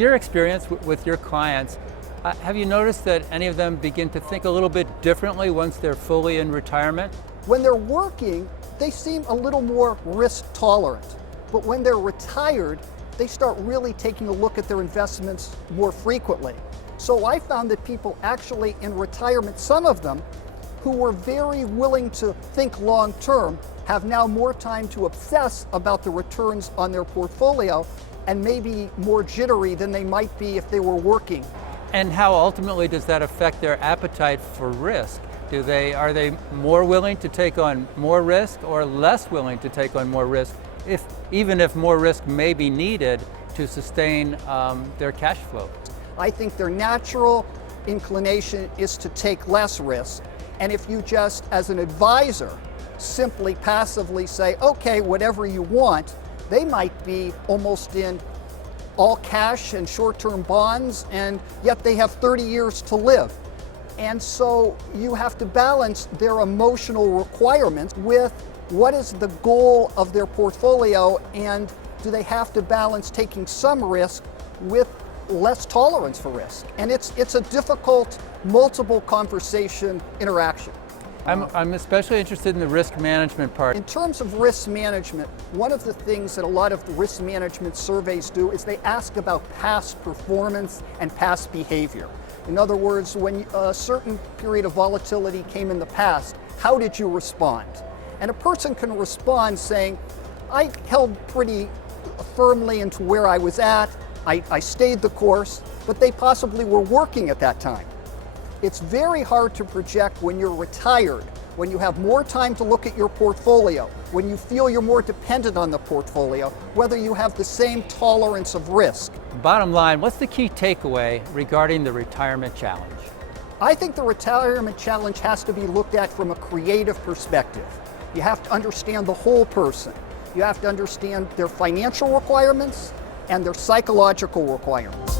your experience with your clients, have you noticed that any of them begin to think a little bit differently once they're fully in retirement? When they're working, they seem a little more risk tolerant. But when they're retired, they start really taking a look at their investments more frequently. So I found that people actually in retirement, some of them who were very willing to think long term, have now more time to obsess about the returns on their portfolio and maybe more jittery than they might be if they were working. And how ultimately does that affect their appetite for risk? Are they more willing to take on more risk or less willing to take on more risk, even if more risk may be needed to sustain their cash flow? I think their natural inclination is to take less risk. And if you just, as an advisor, simply passively say, okay, whatever you want, they might be almost in all cash and short-term bonds, and yet they have 30 years to live. And so you have to balance their emotional requirements with what is the goal of their portfolio, and do they have to balance taking some risk with less tolerance for risk? And it's a difficult, multiple conversation interaction. I'm especially interested in the risk management part. In terms of risk management, one of the things that a lot of the risk management surveys do is they ask about past performance and past behavior. In other words, when a certain period of volatility came in the past, how did you respond? And a person can respond saying, I held pretty firmly into where I was at, I stayed the course, but they possibly were working at that time. It's very hard to project when you're retired, when you have more time to look at your portfolio, when you feel you're more dependent on the portfolio, whether you have the same tolerance of risk. Bottom line, what's the key takeaway regarding the retirement challenge? I think the retirement challenge has to be looked at from a creative perspective. You have to understand the whole person. You have to understand their financial requirements and their psychological requirements.